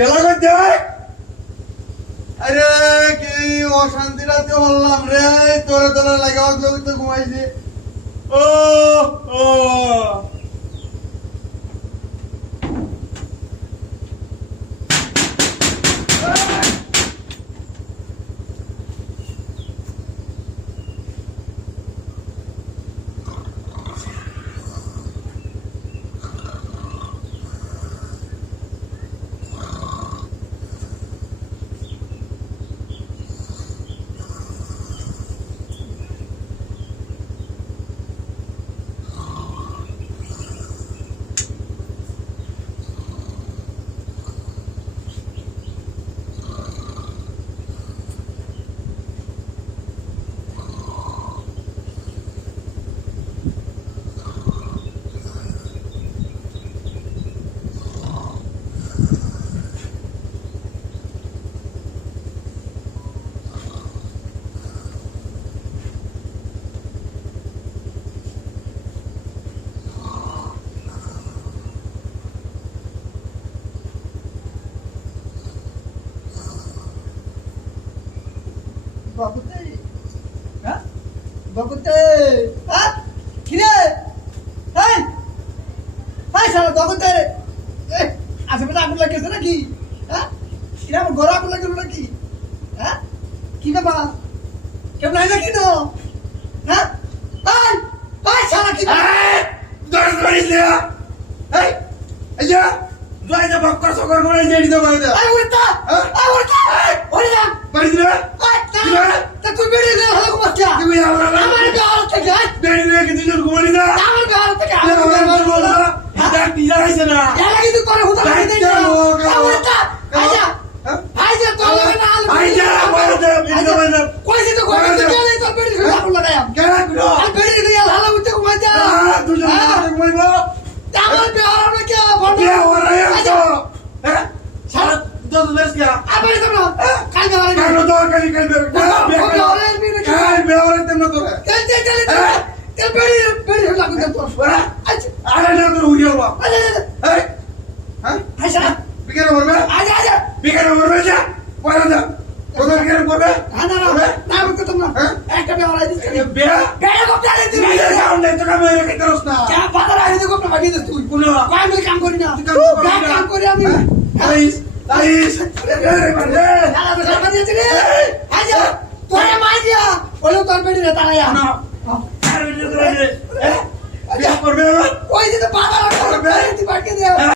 কেলা করতে হয়? আরে কি অশান্তি রাতে হলাম রে, তোরে তোরে লাগে অগ্রগত ঘুমাইছি। ও ও বাবুতে হ্যাঁ বাবুতে হ্যাঁ কিরে এই এই সারা বাবুতে আশেপাশে আগুন লাগেছে নাকি? হ্যাঁ কিরে আমার ঘরে আগুন লাগলো নাকি? হ্যাঁ কি ব্যাপার কেমন হয় নাকি তো? হ্যাঁ এই এই সারা কি দশ বাড়ি দে। এই এই যে দুই যে বক্কর সকর করে জেডি দাও বাড়ি দে। এই উড়তা এই উড়তা ওরে যা বাড়ি দে। তা তুই বেরিয়ে যা হলো বাচ্চা তুমি আমার আমার গাল থেকে বেড়ি দে কি দুজন ঘুমালি না। আমার গাল থেকে আমার বল না। এটা টিজা হইছে না। এরা কিন্তু করে হুদা করে দেই না উড়তা আইজা আইজা তো লাগে না আইজা বল দে বেড়ি দে বাড়ি দে। কইছি তো ঘরে তো গেলে তো বেরিয়ে শুয়ে আগুন লাগায়াম কেন গুলো? আর বেরিয়ে দিয়ে হালা উঠতে ঘুমাই যা দুজন ঘুমাইবো। আমার বিয়ার না কে বড় কে ওরে তো? হ্যাঁ? সারা দশ বেশ কে? আবার তো না কাল যাওয়ার কেন তো কালি কালি কাল বেওরে তেমন তো। কাল কাল বেরিয়ে লাগু দে তো আচ্ছা আরে না তো উড়িও বা। এই হ্যাঁ? আচ্ছা বিকেলে করবে? আজা আজা বিকেলে করবে যা। পয়লা যা। তোদের বিকেলে করবে? না না না করতে তোমরা একটা বিয়ার আইছিস বিয়া? বেড়া করতে আইছিস তুই বিয়ে যাও না তো কামে রেখে দিস না। যা বাজার আইছিস করতে বাকি দিস তুই কোন কয় আমি কাম করি না কাম করি আমি তাইস তাইস রে মানে শালা তো শালা দিয়েছিস রে আজা তোরে মার দিয়া বলো তোর বেড়ি রে তারাইয়া না আরে